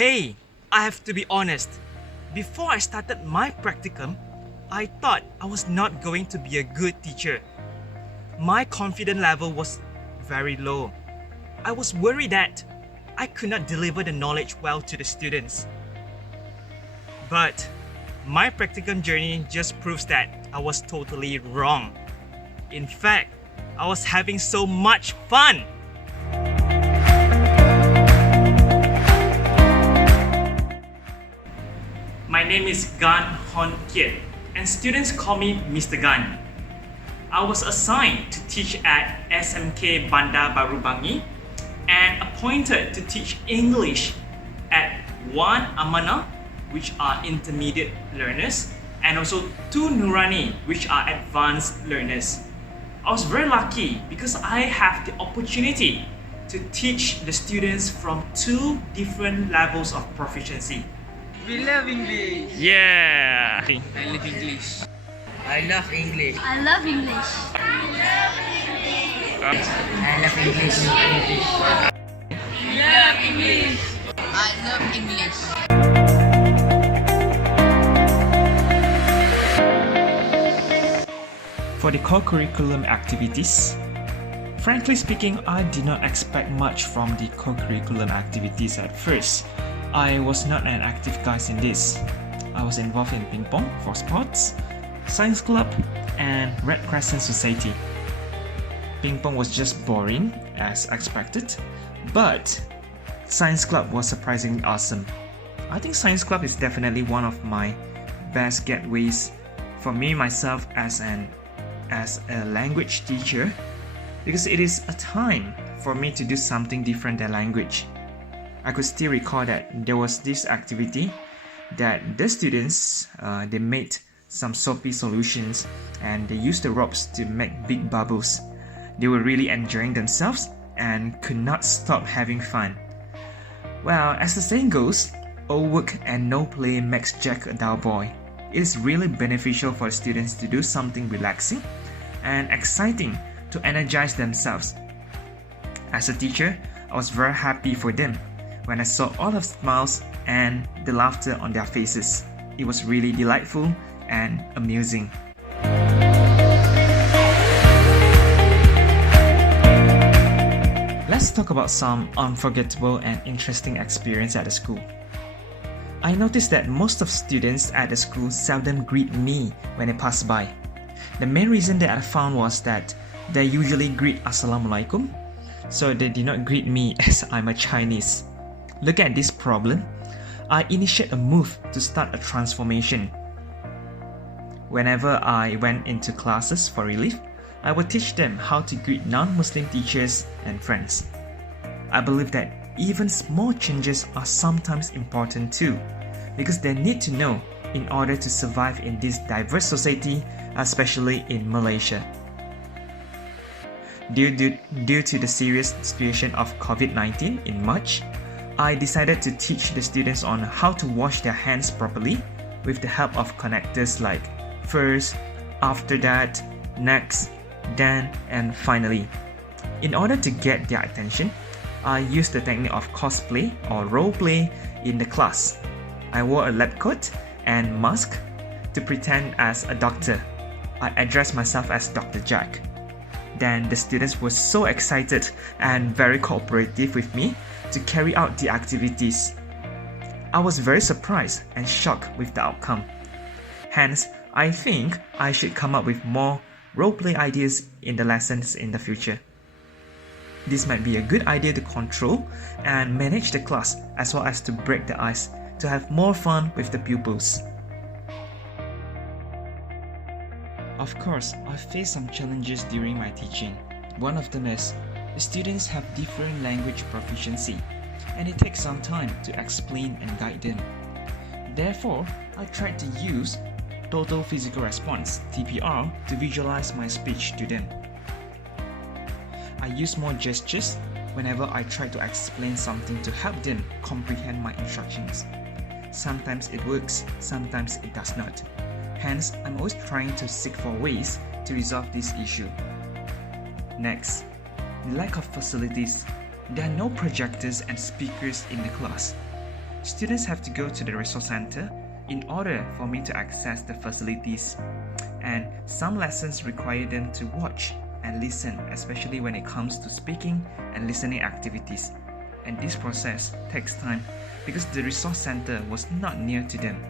Hey, I have to be honest. Before I started my practicum, I thought I was not going to be a good teacher. My confidence level was very low. I was worried that I could not deliver the knowledge well to the students. But my practicum journey just proves that I was totally wrong. In fact, I was having so much fun. My name is Gan Hon Kiet, and students call me Mr. Gan. I was assigned to teach at SMK Bandar Baru Bangi and appointed to teach English at 1 Amanah, which are intermediate learners, and also 2 Nurani, which are advanced learners. I was very lucky because I have the opportunity to teach the students from 2 different levels of proficiency. We love English. Yeah! I love English. I love English. I love English. I love English. Love English. I love English. For the co-curriculum activities, frankly speaking, I did not expect much from the co-curriculum activities at first. I was not an active guy in this. I was involved in ping pong for sports, science club, and Red Crescent Society. Ping pong was just boring as expected, but science club was surprisingly awesome. I think science club is definitely one of my best gateways for me myself as a language teacher, because it is a time for me to do something different than language. I could still recall that there was this activity that the students they made some soapy solutions and they used the ropes to make big bubbles. They were really enjoying themselves and could not stop having fun. Well, as the saying goes, all work and no play makes Jack a dull boy. It is really beneficial for students to do something relaxing and exciting to energize themselves. As a teacher, I was very happy for them when I saw all of the smiles and the laughter on their faces. It was really delightful and amusing. Let's talk about some unforgettable and interesting experience at the school. I noticed that most of students at the school seldom greet me when they pass by. The main reason that I found was that they usually greet Assalamualaikum, so they did not greet me as I'm a Chinese. Look at this problem. I initiate a move to start a transformation. Whenever I went into classes for relief, I would teach them how to greet non-Muslim teachers and friends. I believe that even small changes are sometimes important too, because they need to know in order to survive in this diverse society, especially in Malaysia. Due to the serious situation of COVID-19 in March, I decided to teach the students on how to wash their hands properly with the help of connectors like first, after that, next, then, and finally. In order to get their attention, I used the technique of cosplay or role play in the class. I wore a lab coat and mask to pretend as a doctor. I addressed myself as Dr. Jack. Then the students were so excited and very cooperative with me to carry out the activities. I was very surprised and shocked with the outcome. Hence, I think I should come up with more roleplay ideas in the lessons in the future. This might be a good idea to control and manage the class as well as to break the ice to have more fun with the pupils. Of course, I faced some challenges during my teaching. One of them is the students have different language proficiency, and it takes some time to explain and guide them. Therefore, I tried to use Total Physical Response (TPR) to visualize my speech to them. I use more gestures whenever I try to explain something to help them comprehend my instructions. Sometimes it works, sometimes it does not. Hence, I'm always trying to seek for ways to resolve this issue. Next, the lack of facilities. There are no projectors and speakers in the class. students have to go to the resource center in order for me to access the facilities, and some lessons require them to watch and listen, especially when it comes to speaking and listening activities. And this process takes time because the resource center was not near to them.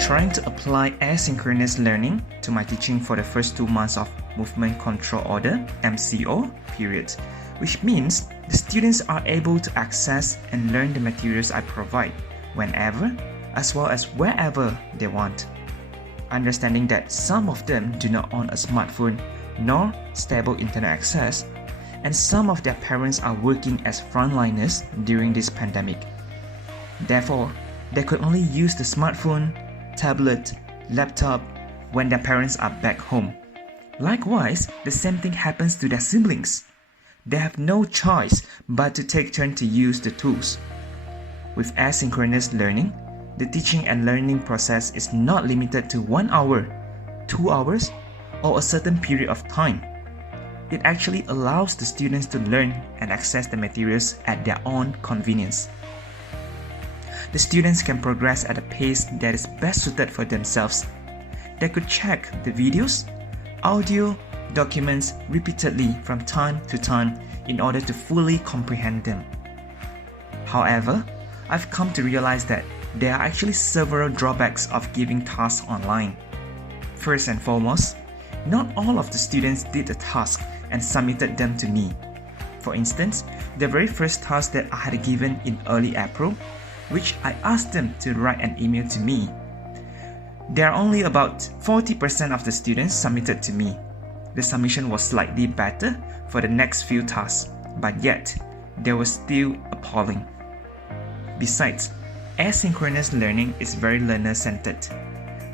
Trying to apply asynchronous learning to my teaching for the first 2 months of Movement Control Order (MCO) period, which means the students are able to access and learn the materials I provide whenever as well as wherever they want. Understanding that some of them do not own a smartphone nor stable internet access, and some of their parents are working as frontliners during this pandemic. Therefore, they could only use the smartphone, tablet, laptop when their parents are back home. Likewise, the same thing happens to their siblings. They have no choice but to take turn to use the tools. With asynchronous learning, the teaching and learning process is not limited to 1 hour, 2 hours, or a certain period of time. It actually allows the students to learn and access the materials at their own convenience. The students can progress at a pace that is best suited for themselves. They could check the videos, audio, documents repeatedly from time to time in order to fully comprehend them. However, I've come to realize that there are actually several drawbacks of giving tasks online. First and foremost, not all of the students did the task and submitted them to me. For instance, the very first task that I had given in early April, which I asked them to write an email to me, there are only about 40% of the students submitted to me. The submission was slightly better for the next few tasks, but yet, they were still appalling. Besides, asynchronous learning is very learner-centered,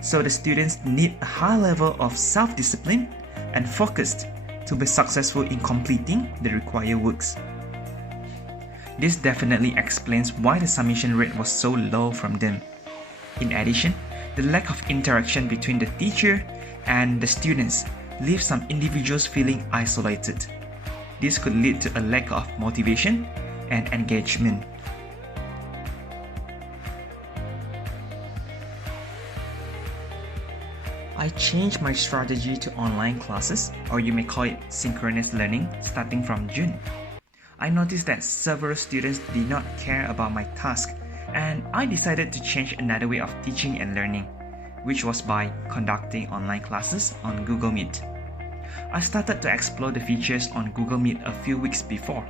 so the students need a high level of self-discipline and focus to be successful in completing the required works. This definitely explains why the submission rate was so low from them. In addition, the lack of interaction between the teacher and the students leaves some individuals feeling isolated. This could lead to a lack of motivation and engagement. I changed my strategy to online classes, or you may call it synchronous learning, starting from June. I noticed that several students did not care about my task, and I decided to change another way of teaching and learning, which was by conducting online classes on Google Meet. I started to explore the features on Google Meet a few weeks before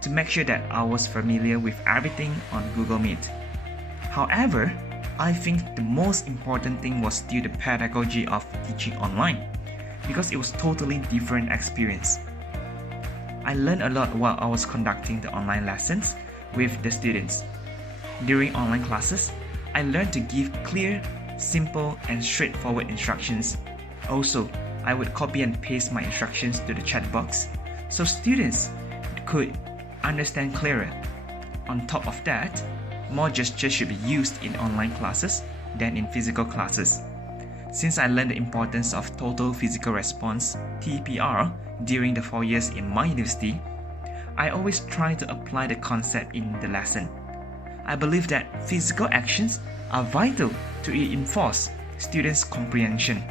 to make sure that I was familiar with everything on Google Meet. However, I think the most important thing was still the pedagogy of teaching online, because it was totally different experience. I learned a lot while I was conducting the online lessons with the students. During online classes, I learned to give clear, simple, and straightforward instructions. Also, I would copy and paste my instructions to the chat box so students could understand clearer. On top of that, more gestures should be used in online classes than in physical classes. Since I learned the importance of total physical response (TPR) during the 4 years in my university, I always try to apply the concept in the lesson. I believe that physical actions are vital to reinforce students' comprehension.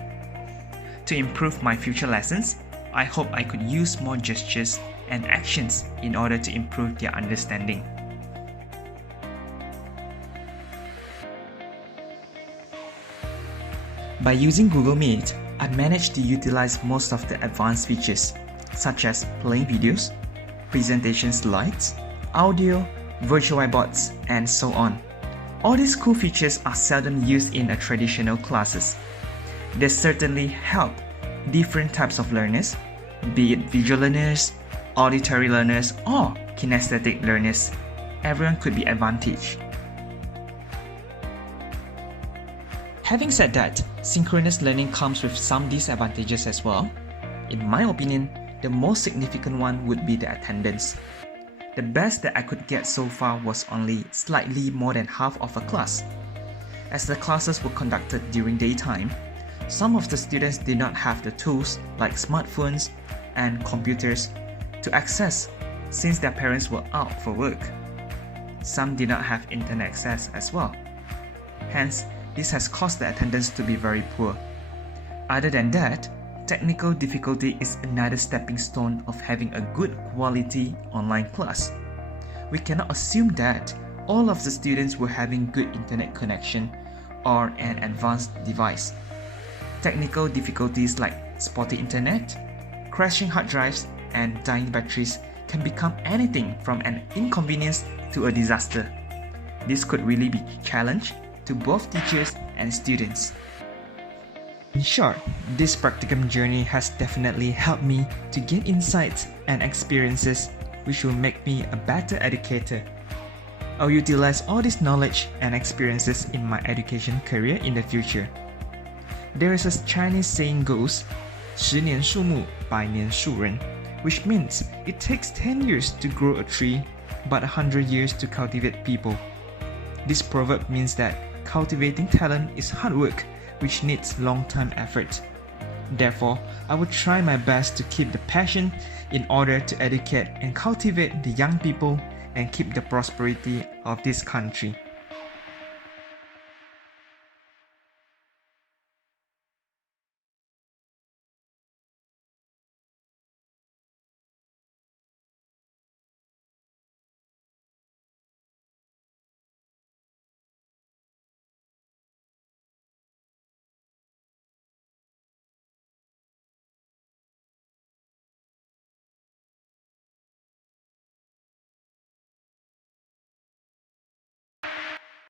To improve my future lessons, I hope I could use more gestures and actions in order to improve their understanding. By using Google Meet, I managed to utilize most of the advanced features, such as playing videos, presentation slides, audio, virtual whiteboards, and so on. All these cool features are seldom used in a traditional classes. They certainly help different types of learners, be it visual learners, auditory learners, or kinesthetic learners. Everyone could be advantaged. Having said that, synchronous learning comes with some disadvantages as well. In my opinion, the most significant one would be the attendance. The best that I could get so far was only slightly more than half of a class. As the classes were conducted during daytime, some of the students did not have the tools like smartphones and computers to access since their parents were out for work. Some did not have internet access as well. Hence, this has caused the attendance to be very poor. Other than that, technical difficulty is another stepping stone of having a good quality online class. We cannot assume that all of the students were having good internet connection or an advanced device. Technical difficulties like spotty internet, crashing hard drives, and dying batteries can become anything from an inconvenience to a disaster. This could really be a challenge to both teachers and students. In short, this practicum journey has definitely helped me to gain insights and experiences which will make me a better educator. I'll utilize all this knowledge and experiences in my education career in the future. There is a Chinese saying goes, 10年树木，百年树人, which means it takes 10 years to grow a tree, but 100 years to cultivate people. This proverb means that cultivating talent is hard work, which needs long-term effort. Therefore, I will try my best to keep the passion in order to educate and cultivate the young people and keep the prosperity of this country.